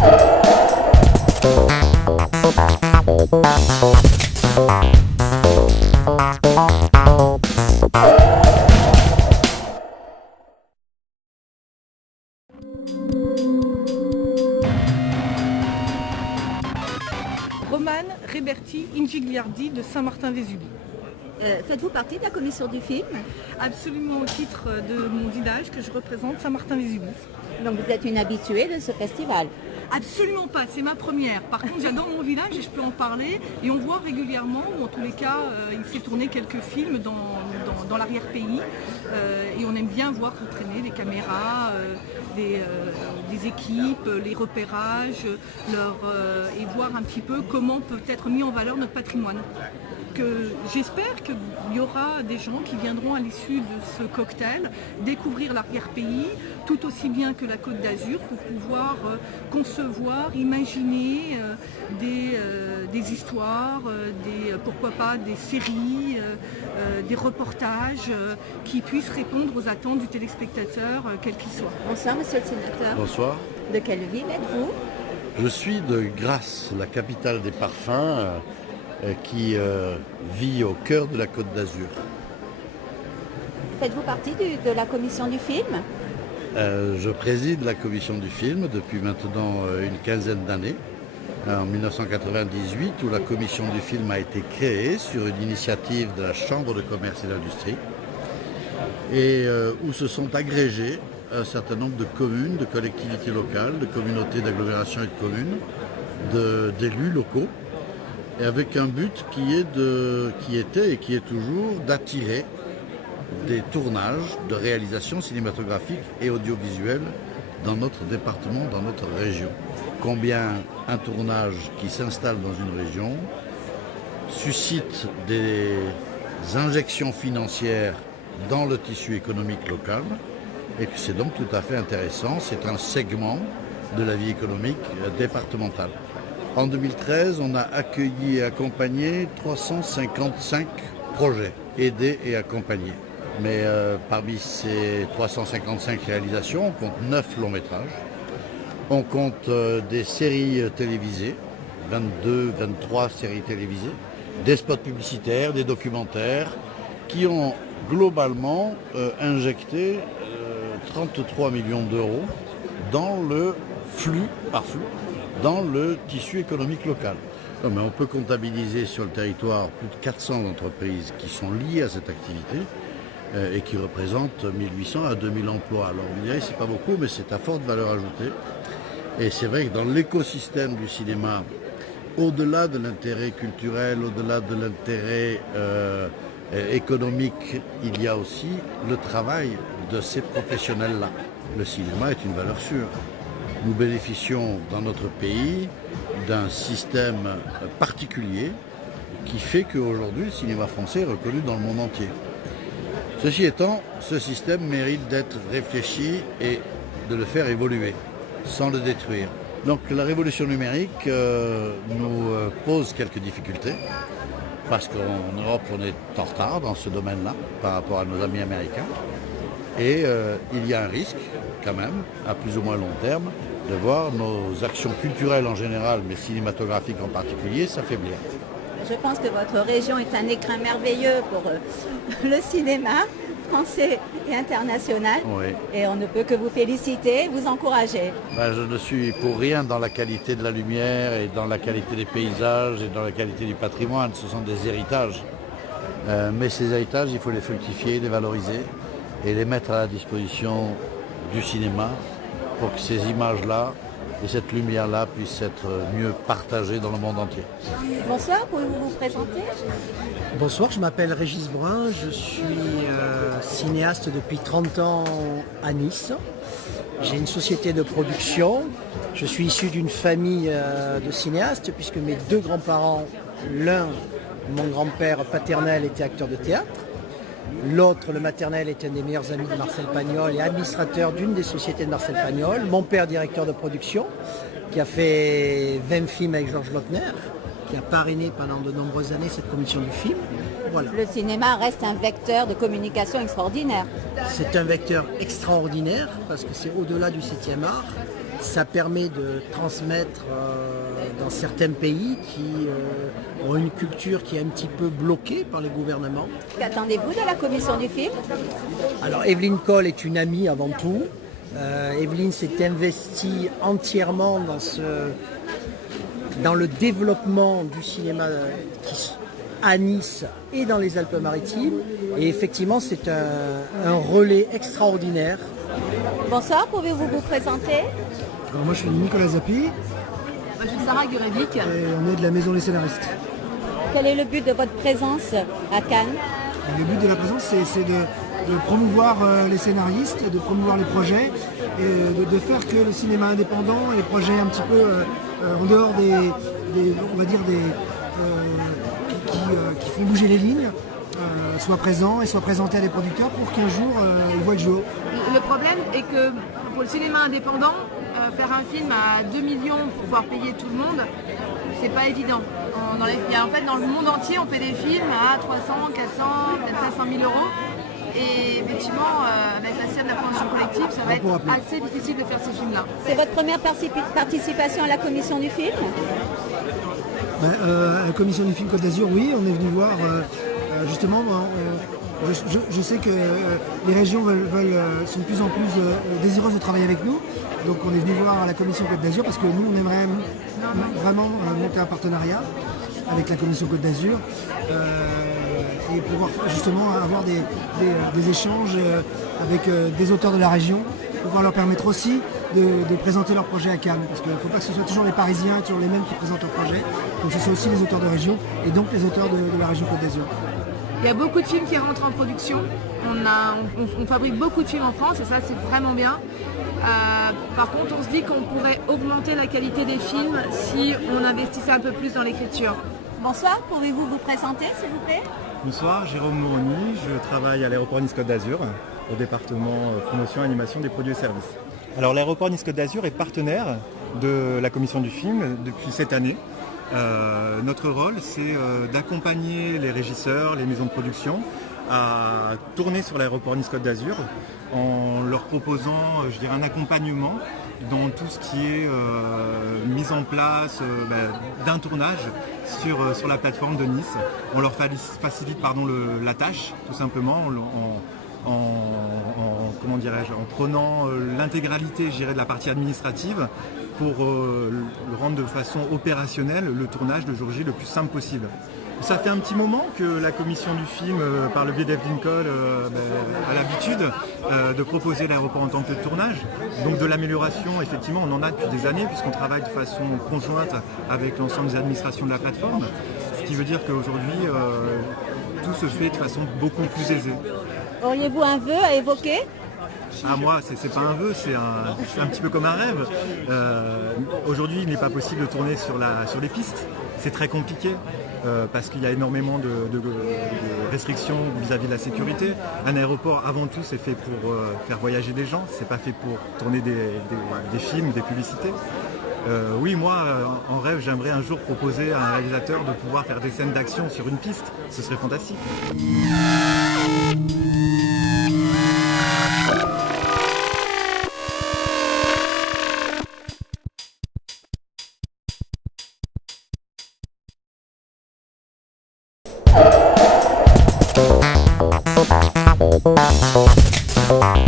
Romane Réberti Ingigliardi de Saint-Martin-Vésubie. Faites-vous partie de la commission du film? Absolument au titre de mon village que je représente, Saint-Martin-Vésubie. Donc vous êtes une habituée de ce festival? Absolument pas, c'est ma première. Par contre, j'adore mon village et je peux en parler. Et on voit régulièrement, ou en tous les cas, il s'est tourné quelques films dans l'arrière-pays. Et on aime bien voir traîner les caméras, des équipes, les repérages, et voir un petit peu comment peut être mis en valeur notre patrimoine. J'espère qu'il y aura des gens qui viendront à l'issue de ce cocktail découvrir l'arrière-pays tout aussi bien que la Côte d'Azur pour pouvoir concevoir, imaginer des histoires, pourquoi pas des séries, des reportages qui puissent répondre aux attentes du téléspectateur quel qu'il soit. Bonsoir monsieur le sénateur. Bonsoir. De quelle ville êtes-vous? Je suis de Grasse, la capitale des parfums, qui vit au cœur de la Côte d'Azur. Faites-vous partie de la commission du film? Je préside la commission du film depuis maintenant une quinzaine d'années, en 1998, où la commission du film a été créée sur une initiative de la Chambre de commerce et d'industrie, et où se sont agrégés un certain nombre de communes, de collectivités locales, de communautés d'agglomération et de communes, d'élus locaux, et avec un but qui était et qui est toujours d'attirer des tournages de réalisations cinématographiques et audiovisuelles dans notre département, dans notre région. Combien un tournage qui s'installe dans une région suscite des injections financières dans le tissu économique local, et que c'est donc tout à fait intéressant, c'est un segment de la vie économique départementale. En 2013, on a accueilli et accompagné 355 projets, aidés et accompagnés. Mais parmi ces 355 réalisations, on compte 9 longs métrages. On compte des séries télévisées, 22, 23 séries télévisées, des spots publicitaires, des documentaires, qui ont globalement injecté 33 millions d'euros dans le flux, dans le tissu économique local. Non, mais on peut comptabiliser sur le territoire plus de 400 entreprises qui sont liées à cette activité et qui représentent 1800 à 2000 emplois. Alors vous direz, c'est pas beaucoup, mais c'est à forte valeur ajoutée. Et c'est vrai que dans l'écosystème du cinéma, au-delà de l'intérêt culturel, au-delà de l'intérêt économique, il y a aussi le travail de ces professionnels-là. Le cinéma est une valeur sûre. Nous bénéficions dans notre pays d'un système particulier qui fait qu'aujourd'hui le cinéma français est reconnu dans le monde entier. Ceci étant, ce système mérite d'être réfléchi et de le faire évoluer, sans le détruire. Donc la révolution numérique nous pose quelques difficultés, parce qu'en Europe on est en retard dans ce domaine-là par rapport à nos amis américains. Et il y a un risque, quand même, à plus ou moins long terme, de voir nos actions culturelles en général, mais cinématographiques en particulier, s'affaiblir. Je pense que votre région est un écrin merveilleux pour le cinéma français et international. Oui. Et on ne peut que vous féliciter, vous encourager. Je ne suis pour rien dans la qualité de la lumière et dans la qualité des paysages et dans la qualité du patrimoine. Ce sont des héritages. Mais ces héritages, il faut les fructifier, les valoriser et les mettre à la disposition du cinéma pour que ces images-là et cette lumière-là puisse être mieux partagée dans le monde entier. Bonsoir, pouvez-vous vous présenter? Bonsoir, je m'appelle Régis Brun, je suis cinéaste depuis 30 ans à Nice. J'ai une société de production, je suis issu d'une famille de cinéastes puisque mes deux grands-parents, l'un, mon grand-père paternel était acteur de théâtre, l'autre, le maternel, était un des meilleurs amis de Marcel Pagnol et administrateur d'une des sociétés de Marcel Pagnol. Mon père, directeur de production, qui a fait 20 films avec Georges Lautner, qui a parrainé pendant de nombreuses années cette commission du film. Voilà. Le cinéma reste un vecteur de communication extraordinaire. C'est un vecteur extraordinaire parce que c'est au-delà du 7e art. ça permet de transmettre dans certains pays qui ont une culture qui est un petit peu bloquée par les gouvernements. Qu'attendez-vous de la commission du film? Alors Evelyne Cole est une amie avant tout. Evelyne s'est investie entièrement dans le développement du cinéma à Nice et dans les Alpes-Maritimes. Et effectivement, c'est un relais extraordinaire. Bonsoir, pouvez-vous vous présenter? Alors moi je suis Nicolas Zappi Je suis Sarah Gurevic. et on est de la Maison des Scénaristes. Quel est le but de votre présence à Cannes? Et le but de la présence c'est de promouvoir les scénaristes, de promouvoir les projets et de faire que le cinéma indépendant, les projets un petit peu en dehors on va dire qui font bouger les lignes, soient présents et soient présentés à des producteurs pour qu'un jour ils voient le jour. Le problème est que pour le cinéma indépendant, faire un film à 2 millions pour pouvoir payer tout le monde, c'est pas évident. En fait, dans le monde entier, on fait des films à 300, 400, peut-être 500 000 euros. Et effectivement, avec la scène d'appréhension collective, ça va être assez difficile de faire ces films-là. C'est votre première participation à la commission du film? À la commission du film Côte d'Azur, oui, on est venu voir justement. Je sais que les régions sont de plus en plus désireuses de travailler avec nous. Donc on est venu voir la commission Côte d'Azur parce que nous on aimerait vraiment monter un partenariat avec la commission Côte d'Azur et pouvoir justement avoir des échanges avec des auteurs de la région, pouvoir leur permettre aussi de présenter leurs projets à Cannes. Parce qu'il ne faut pas que ce soit toujours les Parisiens, toujours les mêmes qui présentent leurs projets, donc ce soit aussi les auteurs de région et donc les auteurs de la région Côte d'Azur. Il y a beaucoup de films qui rentrent en production. On fabrique beaucoup de films en France et ça c'est vraiment bien. Par contre, on se dit qu'on pourrait augmenter la qualité des films si on investissait un peu plus dans l'écriture. Bonsoir, pouvez-vous vous présenter s'il vous plaît? Bonsoir, Jérôme Moroni, je travaille à l'aéroport Nice Côte d'Azur, au département promotion et animation des produits et services. Alors l'aéroport Nice Côte d'Azur est partenaire de la commission du film depuis cette année. Notre rôle, c'est d'accompagner les régisseurs, les maisons de production à tourner sur l'aéroport Nice Côte d'Azur en leur proposant, je dirais, un accompagnement dans tout ce qui est mise en place d'un tournage sur la plateforme de Nice. On leur facilite la tâche, tout simplement, en prenant l'intégralité, je dirais, de la partie administrative pour rendre de façon opérationnelle le tournage de jour J le plus simple possible. Ça fait un petit moment que la commission du film, par le biais d'Evelyne Cole, a l'habitude de proposer l'aéroport en tant que lieu de tournage. Donc de l'amélioration, effectivement, on en a depuis des années puisqu'on travaille de façon conjointe avec l'ensemble des administrations de la plateforme. Ce qui veut dire qu'aujourd'hui, tout se fait de façon beaucoup plus aisée. Auriez-vous un vœu à évoquer? Moi, c'est pas un vœu, c'est un petit peu comme un rêve. Aujourd'hui, il n'est pas possible de tourner sur les pistes. C'est très compliqué parce qu'il y a énormément de restrictions vis-à-vis de la sécurité. Un aéroport, avant tout, c'est fait pour faire voyager des gens. C'est pas fait pour tourner des films, des publicités. Oui, moi, en rêve, j'aimerais un jour proposer à un réalisateur de pouvoir faire des scènes d'action sur une piste. Ce serait fantastique. Thank you.